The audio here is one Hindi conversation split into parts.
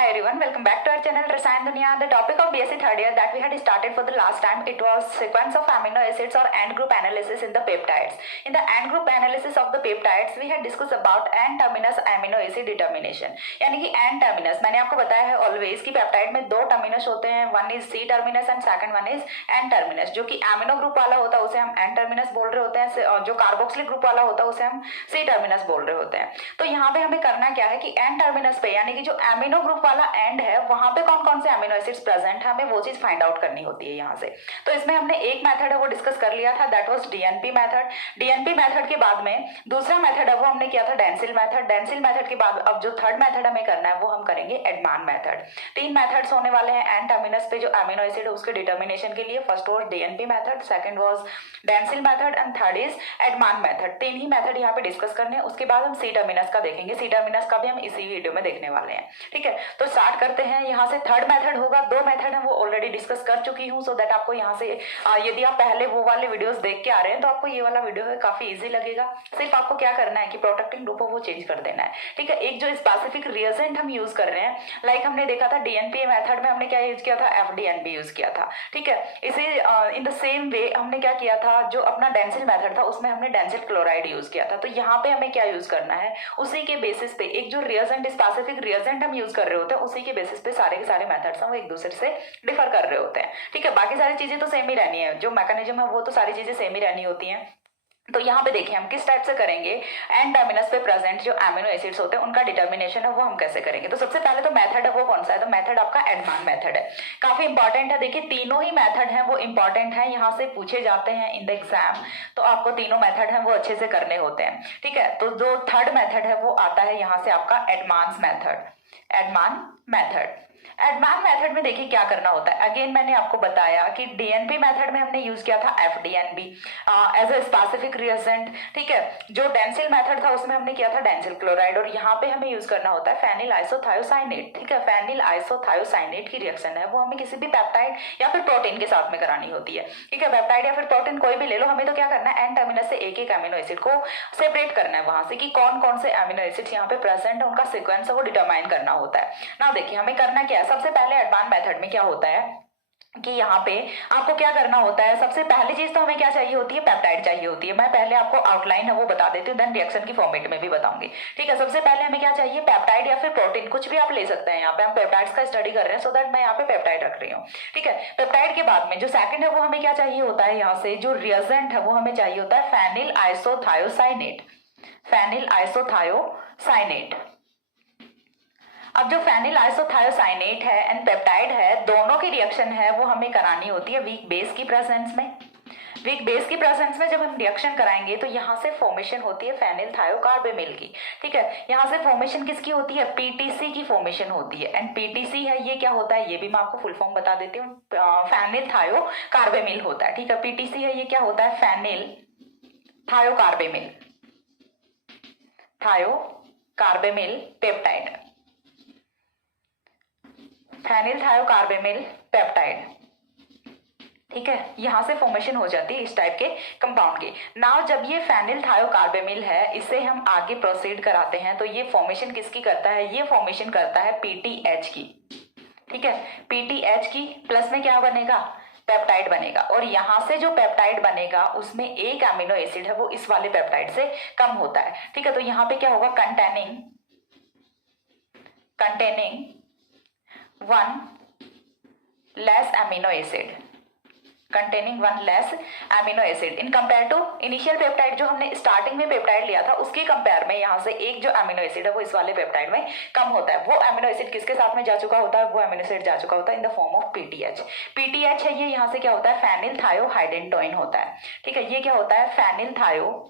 Hi everyone, welcome back to our channel Rasayan Dunia. The topic of BSc third year that we had started for the last time, it was sequence of amino acids or end group analysis in the peptides. In the end group analysis of the peptides, we had discussed about N-terminus amino acid determination. यानी कि N-terminus, मैंने आपको बताया है ऑलवेज कि पेप्टाइड में दो टर्मिनस होते हैं, one is C-terminus and second one is N-terminus. जो कि एमिनो ग्रुप वाला होता है उसे हम N-terminus बोल रहे होते हैं, और जो कार्बोक्सिलिक ग्रुप वाला होता है उसे हम C-terminus बोल रहे होते हैं. तो यहाँ पे हमें करना क्या है कि N-terminus पे यानी कि जो एमिनो ग्रुप वाला एंड है वहां पे कौन कौन से अमीनो एसिड्स प्रेजेंट है, हमें वो चीज फाइंड आउट करनी होती है यहाँ से. तो इसमें हमने एक मेथड है वो डिस्कस कर लिया था, that was DNP method. DNP method के बाद में दूसरा मेथड है वो हमने किया था डेंसिल मेथड. डेंसिल मेथड के बाद अब जो थर्ड मेथड हमें करना है वो हम करेंगे एडमान मेथड. तीन मेथड्स होने वाले हैं एन टर्मिनस पे जो अमीनो एसिड है उसके डिटर्मिनेशन के लिए. First was DNP method, second was dansyl method and third is Edman method. तीन ही मेथड यहाँ पे डिस्कस करने हैं. उसके बाद हम सी टर्मिनस का देखेंगे. सी टर्मिनस का भी हम इसी वीडियो में देखने वाले हैं. ठीक है, तो स्टार्ट करते हैं. यहाँ से थर्ड मेथड होगा. दो मेथड है वो ऑलरेडी डिस्कस कर चुकी हूँ, सो दैट आपको यहाँ से यदि आप पहले वो वाले वीडियोस देख के आ रहे हैं तो आपको ये वाला वीडियो है काफी इजी लगेगा. सिर्फ आपको क्या करना है कि प्रोटेक्टिंग ग्रुप वो चेंज कर देना है. ठीक है, एक जो स्पेसिफिक रिएजेंट हम यूज कर रहे हैं, लाइक हमने देखा था डीएनपी मेथड में हमने क्या यूज किया था, एफडीएनपी यूज किया था. ठीक है, इसे इन द सेम वे हमने क्या किया था, जो अपना डेंसिल मेथड था उसमें हमने डेंसिल क्लोराइड यूज किया था. तो यहाँ पे हमें क्या यूज करना है, उसी के बेसिस पे एक जो रिएजेंट स्पेसिफिक रिएजेंट हम यूज कर रहे होते हैं उसी के बेसिस पे सारे के सारे मेथड्स हैं वो एक दूसरे से डिफर कर रहे होते हैं. ठीक है, बाकी सारी चीजें तो सेम ही रहनी है, जो मैकेनिज्म है वो तो सारी चीजें सेम ही रहनी होती हैं. तो यहाँ पे देखिए हम किस टाइप से करेंगे, एन टर्मिनस पे प्रेजेंट जो एमिनो एसिड्स होते हैं उनका डिटर्मिनेशन है वो हम कैसे करेंगे. तो सबसे पहले तो मेथड है वो कौन सा है, तो मेथड आपका एडमान मेथड है. काफी इंपॉर्टेंट है. देखिए तीनों ही मेथड हैं वो इंपॉर्टेंट है, यहाँ से पूछे जाते हैं इन द एग्जाम. तो आपको तीनों मेथड हैं वो अच्छे से करने होते हैं. ठीक है, तो जो थर्ड मेथड है वो आता है यहाँ से आपका advance method. Edman method. Edman method में देखिए क्या करना होता है. अगेन मैंने आपको बताया कि डीएनपी मेथड में हमने यूज किया था एफडीएनपी एज अ स्पेसिफिक रिएजेंट. ठीक है, जो डेंसिल मेथड था उसमें हमने किया था डेंसिल क्लोराइड, और यहाँ पे हमें यूज करना होता है फेनिल आइसोथायोसाइनेट. ठीक है, फेनिल आइसोथायोसाइनेट की रिएक्शन है वो हमें किसी भी पेप्टाइड या फिर प्रोटीन के साथ में करानी होती है. ठीक है, पेप्टाइड या फिर प्रोटीन कोई भी ले लो, हमें तो क्या करना है एन टर्मिनस से एक एक एमिनो एसिड को सेपरेट करना है वहां से कि कौन कौन से एमिनो एसिड्स यहाँ पे प्रेजेंट है, उनका सिक्वेंस है वो डिटरमाइन करना होता है. ना देखिए हमें करना क्या है, सबसे पहले एडवांस मेथड में क्या होता है कि यहाँ पे आपको क्या करना होता है. सबसे पहली चीज तो हमें क्या चाहिए होती है, पेप्टाइड चाहिए होती है. मैं पहले आपको आउटलाइन है वो बता देती हूँ, देन रिएक्शन की फॉर्मेट में भी बताऊंगी. ठीक है, सबसे पहले हमें क्या चाहिए, पेप्टाइड या फिर प्रोटीन, कुछ भी आप ले सकते हैं. यहाँ पे हम पेप्टाइड्स का स्टडी कर रहे हैं, सो दैट मैं यहाँ पे पेप्टाइड रख रही हूँ. ठीक है, पेप्टाइड के बाद में जो सेकंड है वो हमें क्या चाहिए होता है, यहाँ से जो रिएजेंट है वो हमें चाहिए होता है फेनिल आइसोथायोसाइनेट. Phenyl isothiocyanate. अब जो फेनिल आइसोथायोसाइनेट है एंड पेप्टाइड है, दोनों की रिएक्शन है वो हमें करानी होती है वीक बेस की प्रेजेंस में. वीक बेस की प्रेजेंस में जब हम रिएक्शन कराएंगे तो यहाँ से फॉर्मेशन होती है फेनिल थायोकार्बेमिल की. ठीक है, यहाँ से फॉर्मेशन किसकी होती है, पीटीसी की फॉर्मेशन होती है. एंड पीटीसी है ये क्या होता है, ये भी मैं आपको फुल फॉर्म बता देती हूँ, फेनिल थायोकार्बेमिल होता है. ठीक है, पीटीसी है ये क्या होता है, phenyl thiocarbamyl. Thiocarbamyl peptide, phenyl thiocarbamyl peptide. ठीक है, यहां से फॉर्मेशन हो जाती है इस टाइप के कंपाउंड की. नाउ जब ये फेनिल थायोकार्बेमिल है इसे हम आगे प्रोसीड कराते हैं तो ये फॉर्मेशन किसकी करता है, ये फॉर्मेशन करता है पीटीएच की. ठीक है, पीटीएच की प्लस में क्या बनेगा, पेप्टाइड बनेगा. और यहां से जो पेप्टाइड बनेगा उसमें एक अमीनो एसिड है वो इस वाले पेप्टाइड से कम होता है. ठीक है, तो यहाँ पे क्या होगा, containing one less amino acid, containing one less amino acid in compare to initial peptide. जो हमने स्टार्टिंग में पेप्टाइड लिया था उसके कंपेयर में यहाँ से एक जो अमीनो एसिड है वो इस वाले पेप्टाइड में कम होता है. वो अमीनो एसिड किसके साथ में जा चुका होता है, वो अमीनो एसिड जा चुका होता है in the form of PTH. PTH है ये यहाँ से क्या होता है, फेनिल थायोहाइडेंटोइन होता है. ठीक है, ये क्या होता है, फेनिल थायोहाइडेंटोइन.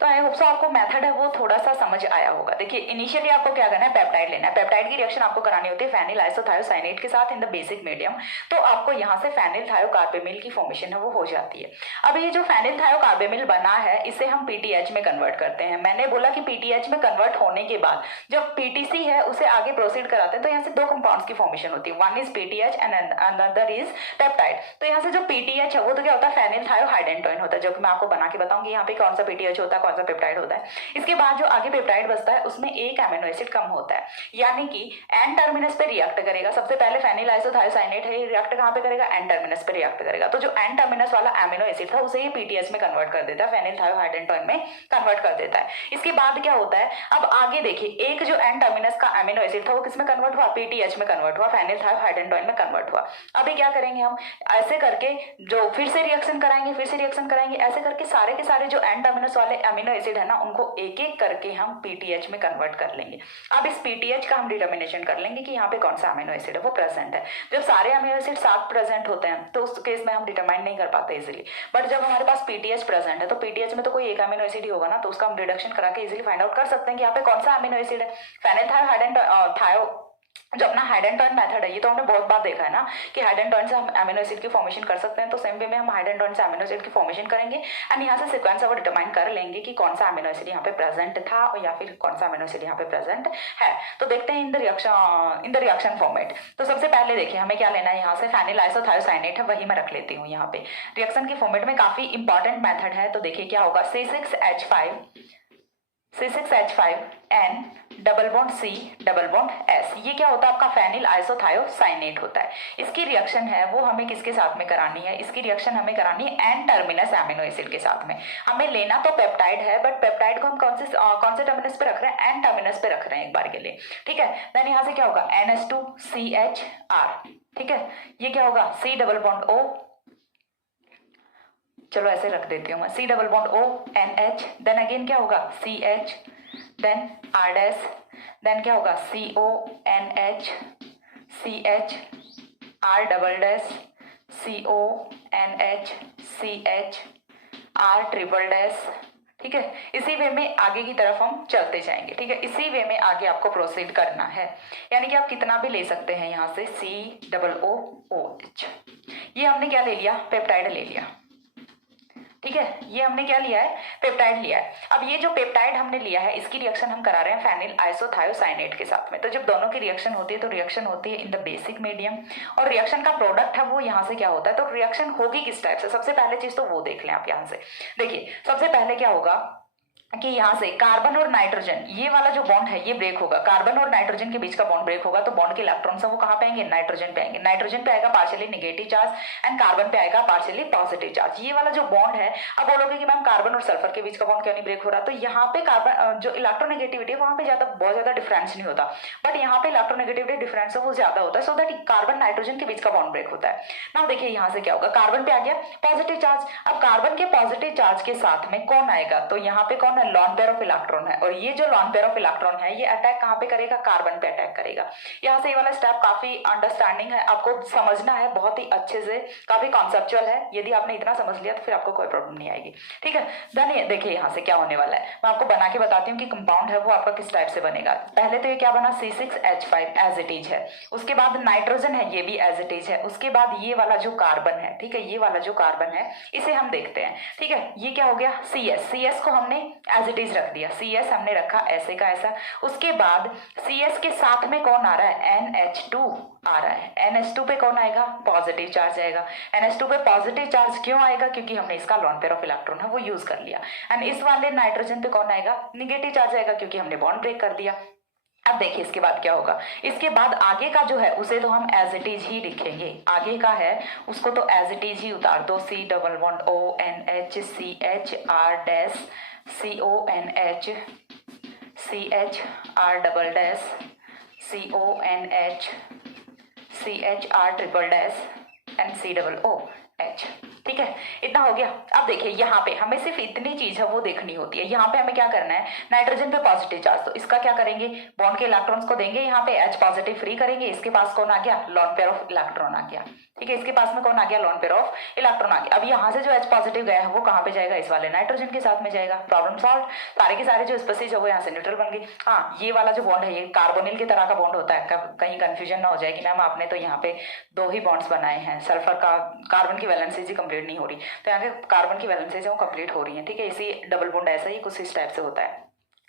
तो आई होप सो आपको मेथड है वो थोड़ा सा समझ आया होगा. देखिए इनिशियली आपको क्या करना है, पेप्टाइड लेना है. पेप्टाइड की रिएक्शन आपको करानी होती है फेनिल आइसोथायोसाइनेट के साथ इन द बेसिक मीडियम. तो आपको यहाँ से फेनिल थायोकार्बेमिल की फॉर्मेशन है वो हो जाती है. अब ये जो फेनिल थायोकार्बेमिल बना है इसे हम पीटीएच में कन्वर्ट करते हैं. मैंने बोला कि पीटीएच में कन्वर्ट होने के बाद जब पीटीसी है उसे आगे प्रोसीड कराते हैं तो यहाँ से दो कंपाउंड्स की फॉर्मेशन होती है, one is PTH and another is peptide. तो यहाँ से जो पीटीएच है वो तो क्या होता है, फेनिल थायोहाइडेंटोइन होता है, जो कि मैं आपको बना के बताऊंगी यहाँ पे कौन सा पीटीएच होता है कौन सा पेप्टाइड होता है। इसके बाद जो आगे पेप्टाइड बचता है उसमें एक अमीनो एसिड कम होता है, यानी कि एन टर्मिनस पे रिएक्ट करेगा। सबसे पहले फेनिल आइसोथायोसाइनेट है, ये रिएक्ट कहाँ पे करेगा, एन टर्मिनस पे रिएक्ट करेगा। तो जो एन टर्मिनस वाला अमीनो एसिड था उसे ये पीटीएच में कन्वर्ट कर देता है, फेनिल थायोहाइड्रेटोन में कन्वर्ट कर देता है। इसके बाद क्या होता है, अब आगे देखिए, एक जो एन टर्मिनस का अमीनो एसिड था वो किसमें कन्वर्ट हुआ, पीटीएच में कन्वर्ट हुआ, फेनिल थायोहाइड्रेटोन में कन्वर्ट हुआ। अभी क्या करेंगे हम, ऐसे करके जो फिर से रिएक्शन कराएंगे, फिर से रिएक्शन कराएंगे, ऐसे करके सारे के सारे जो एन टर्मिनस वाले अमीनो एसिड है ना उनको एक एक करके हम पीटीएच में कन्वर्ट कर लेंगे। अब इस पीटीएच का हम डिटर्मिनेशन कर लेंगे कि यहाँ पे कौन सा अमीनो एसिड है वो प्रेजेंट है। जब सारे अमीनो एसिड साथ प्रेजेंट होते हैं तो उस केस में हम डिटरमाइन नहीं कर पाते इजीली, बट जब हमारे पास पीटीएच प्रेजेंट है तो पीटीएच में तो कोई एक अमीनो एसिड ही होगा ना, तो उसका हम रिडक्शन करा के इजीली फाइंड आउट कर सकते हैं कि यहाँ पे कौन सा अमीनो एसिड है। फेनिल थायो जो अपना हाइडेंटॉन मेथड है, ये तो हमने बहुत बार देखा है ना कि हाइडेंटॉन से हम अमीनो एसिड की फॉर्मेशन कर सकते हैं, तो सेम वे में हम हाइडेंटॉन से अमीनो एसिड की फॉर्मेशन करेंगे एंड यहाँ से सीक्वेंस अब डिटरमाइन कर लेंगे कि कौन सा अमीनो एसिड यहाँ पे प्रेजेंट था या फिर कौन सा अमीनो एसिड यहाँ पे प्रेजेंट है। तो देखते हैं इन द रिएक्शन फॉर्मेट। तो सबसे पहले देखिए हमें क्या लेना है, यहाँ से फेनिल आइसोथायोसाइनेट है, वही मैं रख लेती हूँ यहाँ पे। रिएक्शन की फॉर्मेट में काफी इंपॉर्टेंट मेथड है, तो देखिए क्या होगा, C6H5N double bond C double bond S, ये क्या होता है आपका फेनिल आइसोथायोसाइनेट होता है। इसकी रिएक्शन है वो हमें किसके साथ में करानी है, इसकी रिएक्शन हमें करानी है एन टर्मिनस अमीनो एसिड के साथ में। हमें लेना तो पेप्टाइड है, बट पेप्टाइड को हम कौन से टर्मिनस पे रख रहे हैं, एन टर्मिनस पे रख रहे हैं एक बार के लिए, ठीक है। देन यहाँ से क्या होगा, NH2CHR, ठीक है। ये क्या होगा, C डबल बॉन्ड O, चलो ऐसे रख देती हूँ मैं, C double bond O NH, then again क्या होगा CH, then R dash, then क्या होगा CONH CH R double dash CONH CH R triple dash, ठीक है। इसी वे में आगे की तरफ हम चलते जाएंगे, ठीक है। इसी वे में आगे आपको प्रोसीड करना है, यानी कि आप कितना भी ले सकते हैं यहाँ से COOH। ये हमने क्या ले लिया, पेप्टाइड ले लिया, ठीक है। ये हमने क्या लिया है, पेप्टाइड लिया है। अब ये जो पेप्टाइड हमने लिया है इसकी रिएक्शन हम करा रहे हैं फेनिल आइसोथायोसाइनेट के साथ में। तो जब दोनों की रिएक्शन होती है तो रिएक्शन होती है इन द बेसिक मीडियम, और रिएक्शन का प्रोडक्ट है वो यहाँ से क्या होता है, तो रिएक्शन होगी किस टाइप से, सबसे पहले चीज तो वो देख लें आप। यहाँ से देखिए सबसे पहले क्या होगा कि यहाँ से कार्बन और नाइट्रोजन, ये वाला जो बॉन्ड है ये ब्रेक होगा, कार्बन और नाइट्रोजन के बीच का बॉन्ड ब्रेक होगा, तो बॉन्ड के इलेक्ट्रॉन्स वो कहाँ पे आएंगे, नाइट्रोजन पे आएंगे। नाइट्रोजन पे आएगा partially negative charge and carbon पे आएगा पार्शियली पॉजिटिव चार्ज। ये वाला जो बॉन्ड है, अब बोलोगे कि मैम कार्बन और सल्फर के बीच का बॉन्ड क्यों नहीं ब्रेक हो रहा, तो यहाँ पे कार्बन जो इलेक्ट्रोनेगेटिविटी है वहां पे बहुत ज्यादा डिफरेंस नहीं होता, बट यहाँ पे इलेक्ट्रोनेगेटिविटी डिफरेंस है वो ज्यादा होता है, सो दैट कार्बन नाइट्रोजन के बीच का बॉन्ड ब्रेक होता है। नाउ देखिए यहाँ से क्या होगा, कार्बन पे आ गया पॉजिटिव चार्ज, अब कार्बन के पॉजिटिव चार्ज के साथ में कौन आएगा, तो यहाँ पे कौन है, लॉन पेयर ऑफ इलेक्ट्रॉन है, और ये जो लॉन पेयर ऑफ इलेक्ट्रॉन है ये अटैक कहाँ पे करेगा, कार्बन पे अटैक करेगा। यहाँ से ये वाला स्टेप काफी अंडरस्टैंडिंग है, आपको समझना है बहुत ही अच्छे से, काफी कॉन्सेप्चुअल है। यदि आपने इतना समझ लिया तो फिर आपको कोई प्रॉब्लम नहीं आएगी, ठीक है। देन देखिए यहाँ से क्या होने वाला है, मैं आपको बना के बताती हूँ कि कंपाउंड है वो आपका किस टाइप से बनेगा। पहले तो ये क्या बना, C6H5 एज इट इज है, उसके बाद नाइट्रोजन है ये भी एज इट इज है, उसके बाद ये वाला जो कार्बन है, ठीक है, ये वाला जो कार्बन है इसे हम देखते हैं, ठीक है। ये क्या हो गया, CS को हमने एज इट इज रख दिया, CS हमने रखा ऐसे का ऐसा। उसके बाद CS के साथ में कौन आ रहा है, NH2 आ रहा है, NH2 पे कौन आएगा, पॉजिटिव चार्ज आएगा। NH2 पे पॉजिटिव चार्ज क्यों आएगा, क्योंकि हमने इसका लॉन पेयर ऑफ इलेक्ट्रॉन है वो यूज कर लिया। एंड इस वाले नाइट्रोजन पे कौन आएगा, निगेटिव चार्ज आएगा, क्योंकि हमने बॉन्ड ब्रेक कर दिया। अब देखिए इसके बाद क्या होगा, इसके बाद आगे का जो है उसे तो हम एज इट इज ही लिखेंगे, आगे का है उसको तो एज इट इज ही उतार दो, C double bond ONH CH R dash CONH CH R double dash CONH CH R triple dash and C double OH, ठीक है। इतना हो गया। अब देखिए यहाँ पे हमें सिर्फ इतनी चीज है वो देखनी होती है। यहाँ पे हमें क्या करना है, नाइट्रोजन पे पॉजिटिव चार्ज, तो इसका क्या करेंगे, बॉन्ड के इलेक्ट्रॉन्स को देंगे, यहाँ पे H पॉजिटिव फ्री करेंगे, इसके पास कौन आ गया, लॉन पेयर ऑफ इलेक्ट्रॉन आ गया, ठीक है। इसके पास में कौन आ गया, लॉन पेयर ऑफ इलेक्ट्रॉन आ गया। अब यहाँ से जो H पॉजिटिव गया है वो कहाँ पे जाएगा, इस वाले नाइट्रोजन के साथ में जाएगा। प्रॉब्लम सॉल्व, सारे के सारे जो स्पेसीज है वो यहाँ से न्यूट्रल बन गई। हाँ, ये वाला जो बॉन्ड है ये कार्बोनिल की तरह का बॉन्ड होता है, कहीं कंफ्यूजन ना हो जाए कि मैम आपने तो यहाँ पे 2 ही बॉन्ड्स बनाए हैं, सल्फर का कार्बन की वैलेंसीज ही कंप्लीट नहीं हो रही, तो यहाँ पे कार्बन की वैलेंसीज वो कंप्लीट हो रही है, ठीक है। इसी डबल बॉन्ड ऐसा ही कुछ इस टाइप से होता है।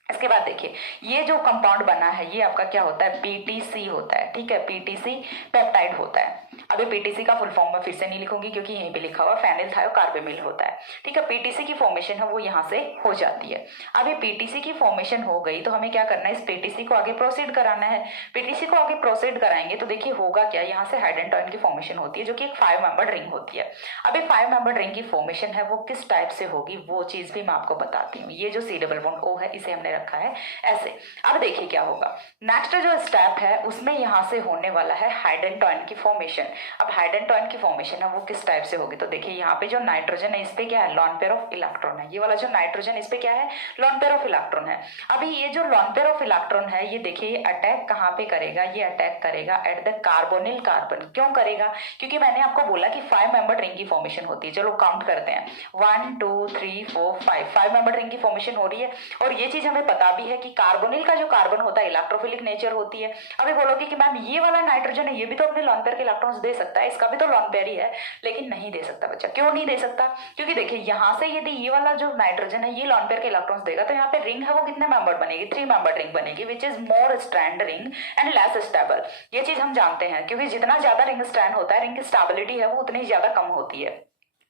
इसके बाद देखिए ये जो कंपाउंड बना है ये आपका क्या होता है, PTC होता है, ठीक है, PTC पेप्टाइड होता है। अभी पीटीसी का फुल फॉर्म मैं फिर से नहीं लिखूंगी क्योंकि यहीं पे लिखा हुआ फेनिल थायोकार्बेमिल होता है। ठीक है, पीटीसी की फॉर्मेशन है वो यहाँ से हो जाती है। अभी पीटीसी की फॉर्मेशन हो गई तो हमें क्या करना है, इस पीटीसी को आगे प्रोसीड कराना है। पीटीसी को आगे प्रोसीड कराएंगे तो देखिए होगा क्या, यहाँ से हाइड्रोजन की फॉर्मेशन होती है जो कि एक 5 मेंबर्ड रिंग होती है। अभी 5 मेंबर्ड रिंग की फॉर्मेशन है वो किस टाइप से होगी वो चीज भी मैं आपको बताती हूँ। ये जो C डबल बॉन्ड O है इसे हमने रखा है ऐसे। अब देखिए क्या होगा, नेक्स्ट जो स्टेप है उसमें यहाँ से होने वाला है हाइड्रोजन की फॉर्मेशन। अब हाइड्रोजन की फॉर्मेशन है वो किस टाइप से होगी, तो देखिए यहाँ पे जो नाइट्रोजन है इस पे क्या है, लॉन पेयर ऑफ इलेक्ट्रॉन है। ये वाला जो नाइट्रोजन इस पे क्या है, लॉन पेयर ऑफ इलेक्ट्रॉन है। अभी ये जो लॉन पेयर ऑफ इलेक्ट्रॉन है ये देखिए ये अटैक कहाँ पे करेगा, ये अटैक करेगा एट द कार्बोनिल कार्बन। क्यों करेगा, क्योंकि मैंने आपको बोला कि 5 मेंबर्ड रिंग की फॉर्मेशन होती है। चलो काउंट करते हैं, 1 2 3 4 5 मेंबर्ड रिंग की फॉर्मेशन हो रही है। और ये चीज हमें पता भी है कि कार्बोनिल का जो कार्बन होता है इलेक्ट्रोफिलिक नेचर होती है। अभी बोलोगे कि मैम ये वाला नाइट्रोजन है ये भी तो अपने लॉन पेयर के इलेक्ट्रॉन्स दे सकता है, इसका भी तो लॉन पेयर ही है, लेकिन नहीं दे सकता बच्चा। क्यों नहीं दे सकता, क्योंकि देखिए यहाँ से यदि ये वाला जो नाइट्रोजन है ये लॉन पेयर के इलेक्ट्रॉन्स देगा तो यहाँ पे रिंग है वो कितने मेंबर बनेगी, 3 मेंबर रिंग बनेगी, which is more strand ring and less stable. ये चीज हम जानते हैं क्योंकि जितना ज्यादा रिंग स्ट्रैंड होता है रिंग की स्टेबिलिटी है वो उतनी ज्यादा कम होती है।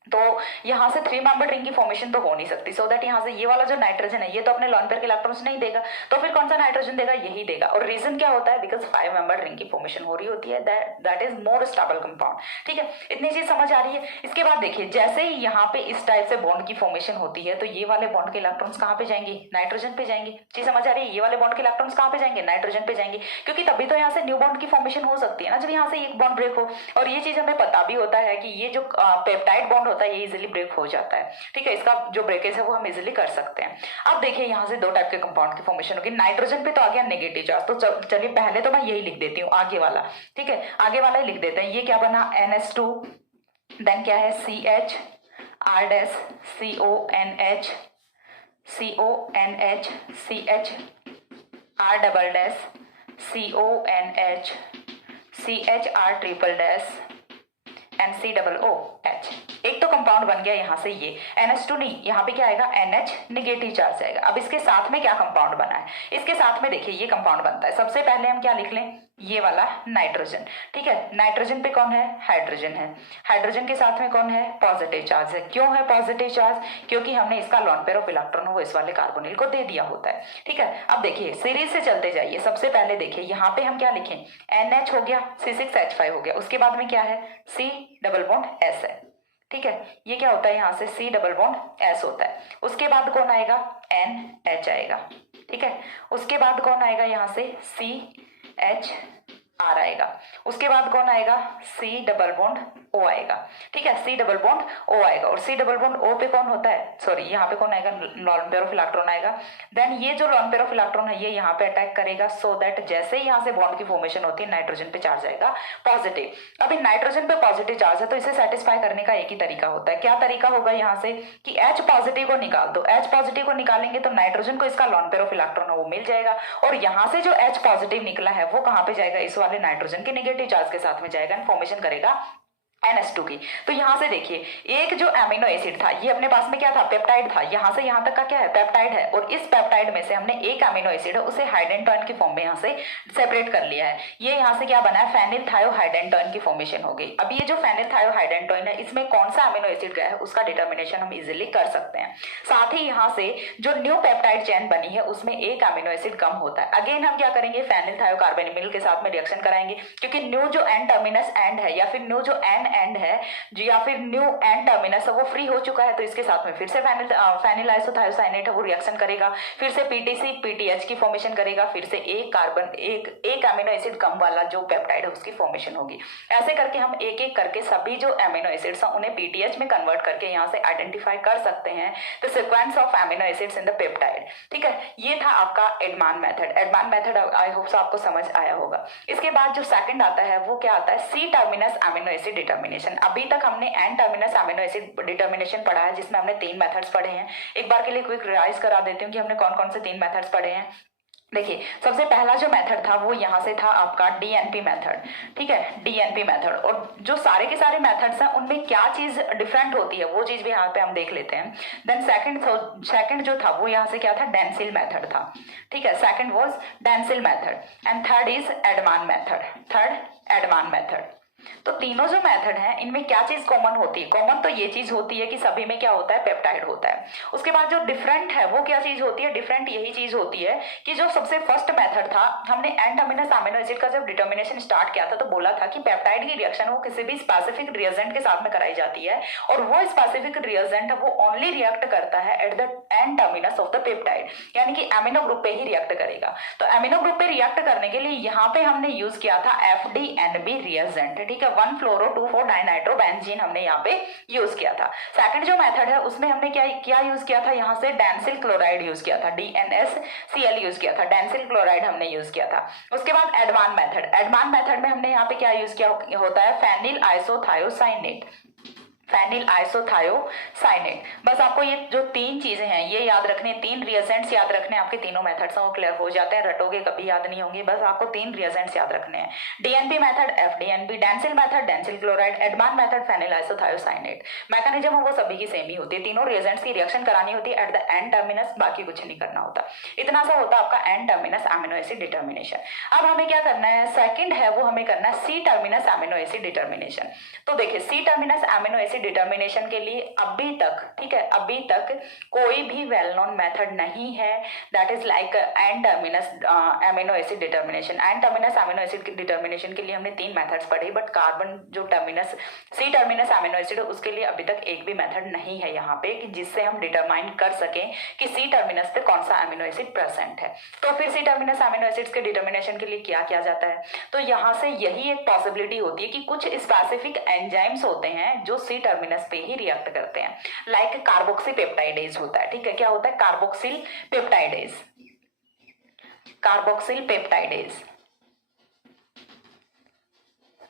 तो यहाँ से 3 मेंबर रिंग की फॉर्मेशन तो हो नहीं सकती, सो दैट यहाँ से ये वाला जो नाइट्रोजन है ये तो अपने लॉन पेयर के इलेक्ट्रॉन्स नहीं देगा, तो फिर कौन सा नाइट्रोजन देगा, यही देगा। और रीजन क्या होता है, बिकॉज 5 मेंबर रिंग की फॉर्मेशन हो रही होती है, that is more stable compound. ठीक है, इतनी चीज समझ आ रही है। इसके बाद देखिए जैसे ही यहाँ पे इस टाइप से बॉन्ड की फॉर्मेशन होती है तो ये वाले बॉन्ड के इलेक्ट्रॉन्स कहाँ पे जाएंगे, नाइट्रोजन पे जाएंगे। चीज समझ आ रही है, ये वाले बॉन्ड के इलेक्ट्रॉन्स कहाँ पे जाएंगे, नाइट्रोजन पे जाएंगे, क्योंकि तभी तो यहाँ से न्यू बॉन्ड की फॉर्मेशन हो सकती है ना, जब यहाँ से एक बॉन्ड ब्रेक हो। और ये चीज हमें पता भी होता है कि ये जो पेप्टाइड बॉन्ड होता है ये इजिली ब्रेक हो जाता है। ठीक है, इसका जो ब्रेकेज है वो हम इजीली कर सकते हैं। अब देखिए यहाँ से 2 टाइप के कंपाउंड की फॉर्मेशन होगी। नाइट्रोजन पे तो आ गया नेगेटिव चार्ज, तो चलिए पहले तो मैं यही लिख देती हूँ आगे वाला। ठीक है, आगे वाला ही लिख देते हैं। ये क्या बना, NH2, देन क्या है CH R dash CONH CONH CH R double dash CONH CHR triple dash NC-OH। एक तो कंपाउंड बन गया यहाँ से ये NH2 नहीं, यहाँ पे क्या आएगा NH निगेटिव चार्ज आएगा। अब इसके साथ में क्या कंपाउंड बना है, इसके साथ में देखिए ये कंपाउंड बनता है। सबसे पहले हम क्या लिख लें, ये वाला नाइट्रोजन। ठीक है, नाइट्रोजन पे कौन है, हाइड्रोजन है। हाइड्रोजन के साथ में कौन है, पॉजिटिव चार्ज है। क्यों है पॉजिटिव चार्ज, क्योंकि हमने इसका लॉन पेयर ऑफ इलेक्ट्रॉन वो इस वाले कार्बोनिल को दे दिया होता है। ठीक है, अब देखिए सीरीज से चलते जाइए। सबसे पहले देखिए यहाँ पे हम क्या लिखें, NH हो गया, C6H5 हो गया, उसके बाद में क्या है C डबल बॉन्ड S है। ठीक है, ये क्या होता है, यहाँ से C डबल बॉन्ड S होता है। उसके बाद कौन आएगा, NH आएगा। ठीक है, उसके बाद कौन आएगा, यहाँ से CHR आएगा। उसके बाद कौन आएगा, C डबल बॉन्ड O आएगा। ठीक है, C डबल बॉन्ड O आएगा। और C डबल बॉन्ड O पे कौन होता है, सॉरी यहाँ पे कौन आएगा, लॉन पेयर ऑफ इलेक्ट्रॉन आएगा। देन ये जो लॉन पेयर ऑफ इलेक्ट्रॉन है ये यहाँ पे अटैक करेगा, सो दैट जैसे ही यहाँ से बॉन्ड की फॉर्मेशन होती है नाइट्रोजन पे चार्ज आएगा पॉजिटिव। अभी नाइट्रोजन पे पॉजिटिव चार्ज है तो इसे सेटिस्फाई करने का एक ही तरीका होता है। क्या तरीका होगा, यहाँ से कि H पॉजिटिव को निकाल दो। H पॉजिटिव को निकालेंगे तो नाइट्रोजन को इसका लॉन पेयर ऑफ इलेक्ट्रॉन है वो मिल जाएगा, और यहाँ से जो H पॉजिटिव निकला है वो कहाँ पे जाएगा, इस वाले नाइट्रोजन के नेगेटिव चार्ज के साथ में जाएगा एंड फॉर्मेशन करेगा NH2 की। तो यहाँ से देखिए एक जो एमिनो एसिड था ये अपने पास में क्या था, पेप्टाइड था। यहाँ से यहाँ तक का क्या है, पेप्टाइड है। और इस पेप्टाइड में से हमने एक एमिनो एसिड है उसे हाइड्रोजन की फॉर्म में यहाँ से सेपरेट कर लिया है। ये यहाँ से क्या बना है, फेनिल थायोहाइड्रोजन की फॉर्मेशन हो गई। अब ये जो फेनिल थायोहाइड्रोजन है इसमें कौन सा एमिनो एसिड गया है उसका डिटर्मिनेशन हम इजिली कर सकते हैं। साथ ही यहाँ से जो न्यू पेप्टाइड चेन बनी है उसमें एक एमिनो एसिड कम होता है। अगेन हम क्या करेंगे, फेनिल थायोकार्बोनिल के साथ में रिएक्शन कराएंगे, क्योंकि न्यू जो एन टर्मिनस एंड है या फिर न्यू जो एन एंड है जो या फिर न्यू एंड टर्मिनस है वो फ्री हो चुका है, तो इसके साथ में फिर से फेनिल आइसोथायोसाइनेट है वो रिएक्शन करेगा, फिर से पीटीसी पीटीएच की फॉर्मेशन करेगा, फिर से एक कार्बन एक एमिनो एसिड कम वाला जो पेप्टाइड है उसकी फॉर्मेशन होगी। ऐसे करके हम एक एक करके सभी जो एमिनो एसिड्स हैं उन्हें पीटीएच में कन्वर्ट करके यहाँ से आइडेंटिफाई कर सकते हैं the sequence of amino acids in the peptide. ठीक है, ये था आपका Edman method. Edman method I hope so आपको समझ आया होगा। इसके बाद जो सेकंड आता है वो क्या आता है, C terminus amino acid determination. अभी तक हमने N terminus amino acid determination पढ़ा है जिसमें हमने 3 मेथड्स पढ़े हैं। एक बार के लिए क्विक रिवाइज करा देती हूँ कि हमने कौन कौन से 3 मेथड्स पढ़े हैं। देखिए सबसे पहला जो मेथड था वो यहाँ से था आपका डीएनपी मेथड। ठीक है, डीएनपी मेथड। और जो सारे के सारे मेथड्स हैं उनमें क्या चीज डिफरेंट होती है वो चीज भी यहाँ पे हम देख लेते हैं। देन सेकंड जो था वो यहाँ से क्या था, डेंसिल मेथड था। ठीक है, second was dansyl method and third is Edman method. Third Edman method. तो तीनों जो मेथड हैं इनमें क्या चीज कॉमन होती है? कॉमन तो ये चीज होती है कि सभी में क्या होता है, पेप्टाइड होता है। उसके बाद जो डिफरेंट है वो क्या चीज होती है? डिफरेंट यही चीज होती है कि जो सबसे फर्स्ट मेथड था, हमने एन टर्मिनस अमीनो एसिड का जब डिटर्मिनेशन स्टार्ट किया था तो बोला था कि पेप्टाइड की रिएक्शन वो किसी भी स्पेसिफिक रिएजेंट के साथ में कराई जाती है और वो स्पेसिफिक रिएजेंट वो ओनली रिएक्ट करता है at the N terminus of the peptide, यानी कि एमिनो ग्रुप पे ही रिएक्ट करेगा। तो एमिनो ग्रुप पे रिएक्ट करने के लिए यहाँ पे हमने यूज किया था FDNB रिएजेंट, ठीक है, 1-fluoro-2,4-डाइनाइट्रोबेंजीन हमने यहाँ पे यूज किया था। सेकंड जो मेथड है उसमें हमने क्या यूज किया था, यहाँ से डेंसिल क्लोराइड यूज किया था, DNSCl यूज किया था, डेंसिल क्लोराइड हमने यूज किया था। उसके बाद एडवान मेथड में हमने यहाँ पे क्या यूज किया होता है, फेनिल आइसोथायोसाइनेट, फेनिल आइसोथायोसाइनेट। बस आपको ये जो तीन चीजें हैं ये याद रखने, तीन रिएजेंट्स याद रखने, आपके तीनों मेथड्स वो क्लियर हो जाते हैं, रटोगे कभी याद नहीं होंगे, बस आपको तीन रिएजेंट्स याद रखने हैं। DNP method FDNP, dansyl method dansyl chloride, Edman method phenyl isothiocyanate. Mechanism वो सभी की सेम ही होती है, तीनों रिएजेंट्स की रिएक्शन करानी होती है एट द एंड टर्मिनस, बाकी कुछ नहीं करना होता। इतना सा होता है आपका and terminus amino acid determination. अब हमें क्या करना है, सेकंड है वो हमें करना है C terminus amino acid determination. तो देखिए C terminus amino acid determination के लिए अभी तक, ठीक है, अभी तक कोई भी वेल नोन मेथड नहीं है that is like N terminus amino acid determination. N terminus amino acid determination के लिए हमने तीन मेथड्स पढ़ी, बट कार्बन जो terminus C terminus amino acid उसके लिए अभी तक एक भी मेथड नहीं है यहाँ पे कि जिससे हम डिटरमाइन कर सकें कि सी टर्मिनस पे कौन सा अमीनो एसिड प्रेजेंट है। तो फिर सी टर्मिनस अमीनो एसिड्स के डिटर्मिनेशन के लिए क्या किया जाता है, तो यहाँ से यही एक पॉसिबिलिटी होती है कि कुछ स्पेसिफिक एंजाइम्स होते हैं जो सी टर्मिनस पे ही रिएक्ट करते हैं, लाइक कार्बोक्सिल पेप्टाइडेज होता है, ठीक है, क्या होता है, कार्बोक्सिल पेप्टाइडेज, कार्बोक्सिल पेप्टाइडेज।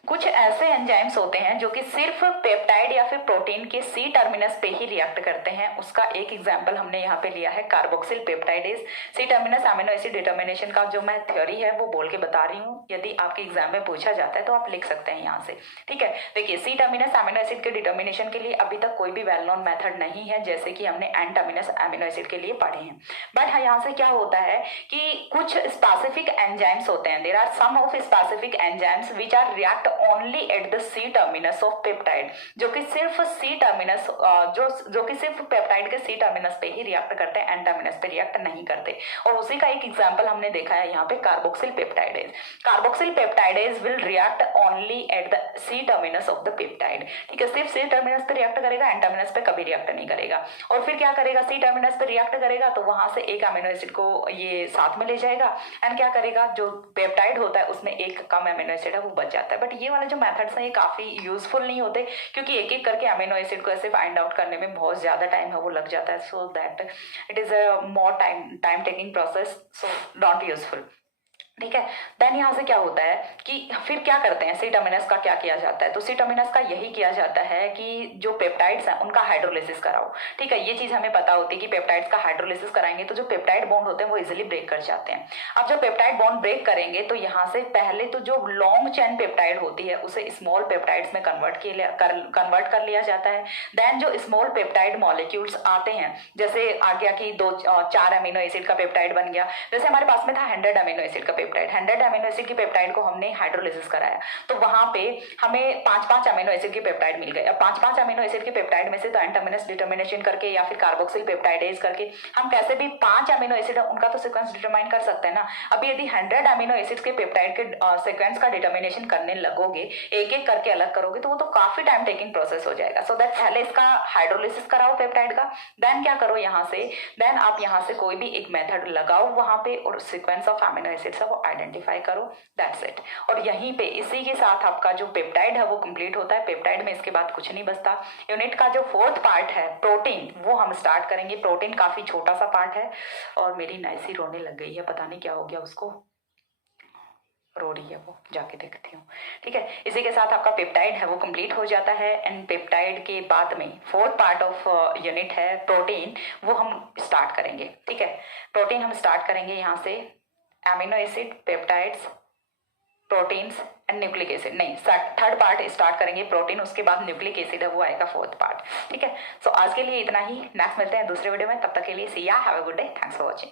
कुछ ऐसे एंजाइम्स होते हैं जो कि सिर्फ पेप्टाइड या फिर प्रोटीन के सी टर्मिनस पे ही रिएक्ट करते हैं। उसका एक एग्जांपल हमने यहाँ पे लिया है carboxyl peptidase. C terminus amino acid determination का जो मैं थ्योरी है वो बोल के बता रही हूँ, यदि आपके एग्जाम में पूछा जाता है तो आप लिख सकते हैं यहाँ से, ठीक है। देखिए सी टर्मिनस अमीनो एसिड के डिटर्मिनेशन के लिए अभी तक कोई भी वेल नोन मेथड नहीं है, जैसे कि हमने एन टर्मिनस अमीनो एसिड के लिए पढ़े हैं। बट यहाँ से क्या होता है कि कुछ स्पेसिफिक एंजाइम्स होते हैं, there are some of specific enzymes which are react only at the C terminus of peptide, जो कि सिर्फ सी टर्मिनस जो कि सिर्फ पेप्टाइड के सी टर्मिनस पे ही रिएक्ट करते हैं, एन टर्मिनस पे रिएक्ट नहीं करते। और उसी का एक एग्जांपल हमने देखा है यहाँ पे carboxyl peptidase. Carboxyl peptidase will react only at the C terminus of the peptide, ठीक है, सिर्फ सी टर्मिनस पे रिएक्ट करेगा, एन टर्मिनस पे कभी रिएक्ट नहीं करेगा। और फिर क्या करेगा, सी टर्मिनस पे रिएक्ट करेगा तो वहां से एक अमीनो एसिड को ये साथ में ले जाएगा एंड क्या करेगा, जो पेप्टाइड होता है उसमें एक कम अमीनो एसिड है वो बच जाता है। बट ये वाले जो मेथड्स हैं ये काफी यूजफुल नहीं होते, क्योंकि एक एक करके अमीनो एसिड को ऐसे फाइंड आउट करने में बहुत ज्यादा टाइम है वो लग जाता है, so that it is a more time taking process, so not useful, ठीक है। देन यहाँ से क्या होता है कि फिर क्या करते हैं, सी टर्मिनस का क्या किया जाता है, तो सी टर्मिनस का यही किया जाता है कि जो पेप्टाइड्स हैं उनका हाइड्रोलिसिस कराओ, ठीक है। ये चीज हमें पता होती है कि पेप्टाइड्स का हाइड्रोलिसिस कराएंगे तो जो पेप्टाइड बॉन्ड होते हैं वो इजिली ब्रेक कर जाते हैं। अब जब पेप्टाइड बॉन्ड ब्रेक करेंगे तो यहाँ से पहले तो जो लॉन्ग चेन पेप्टाइड होती है उसे स्मॉल पेप्टाइड्स में कन्वर्ट कर लिया जाता है। देन जो स्मॉल पेप्टाइड मॉलिक्यूल्स आते हैं, जैसे आ गया कि 4 अमीनो एसिड का पेप्टाइड बन गया, जैसे हमारे पास में था 100 अमीनो एसिड का पेप्टाइड, 100 अमीनो एसिड की पेप्टाइड को हमने हाइड्रोलिसिस कराया तो वहां पे हमें 5-5 अमीनो एसिड के पेप्टाइड मिल गए। अब 5-5 अमीनो एसिड के पेप्टाइड में से तो एन टर्मिनस डिटर्मिनेशन करके या फिर कार्बोक्सिल पेप्टाइडेज करके हम कैसे भी 5 अमीनो एसिड है उनका तो सीक्वेंस डिटरमाइन कर सकते हैं ना। अभी यदि 100 अमीनो एसिड के पेप्टाइड के सीक्वेंस का डिटर्मिनेशन करने लगोगे, एक एक करके अलग करोगे, तो वो तो काफी टाइम टेकिंग प्रोसेस हो जाएगा। सो दैट पहले इसका हाइड्रोलिसिस कराओ पेप्टाइड का, देन क्या करो यहाँ से, देन आप यहाँ से कोई भी एक मेथड लगाओ वहां पे और सीक्वेंस ऑफ अमीनो एसिड्स है वो आइडेंटिफाई करो, दैट्स इट। और यहीं पे इसी के साथ आपका जो पेप्टाइड है वो कंप्लीट होता है। पेप्टाइड में इसके बाद कुछ नहीं बचता। यूनिट का जो 4th पार्ट है प्रोटीन, वो हम स्टार्ट करेंगे। प्रोटीन काफी छोटा सा पार्ट है और मेरी नाइसी रोने लग गई है, पता नहीं क्या हो गया उसको, रो रही है वो, जाके देखती हूँ, ठीक है। इसी के साथ आपका पेप्टाइड है वो कंप्लीट हो जाता है एंड पेप्टाइड के बाद में 4th पार्ट ऑफ यूनिट है प्रोटीन, वो हम स्टार्ट करेंगे, ठीक है। प्रोटीन हम स्टार्ट करेंगे यहाँ से, amino acid, peptides, proteins and nucleic acid, नहीं 3rd पार्ट स्टार्ट करेंगे प्रोटीन, उसके बाद न्यूक्लिक एसिड है वो आएगा 4th पार्ट, ठीक है। सो आज के लिए इतना ही, नेक्स्ट मिलते हैं दूसरे वीडियो में, तब तक के लिए सी या, have a good day, thanks for watching.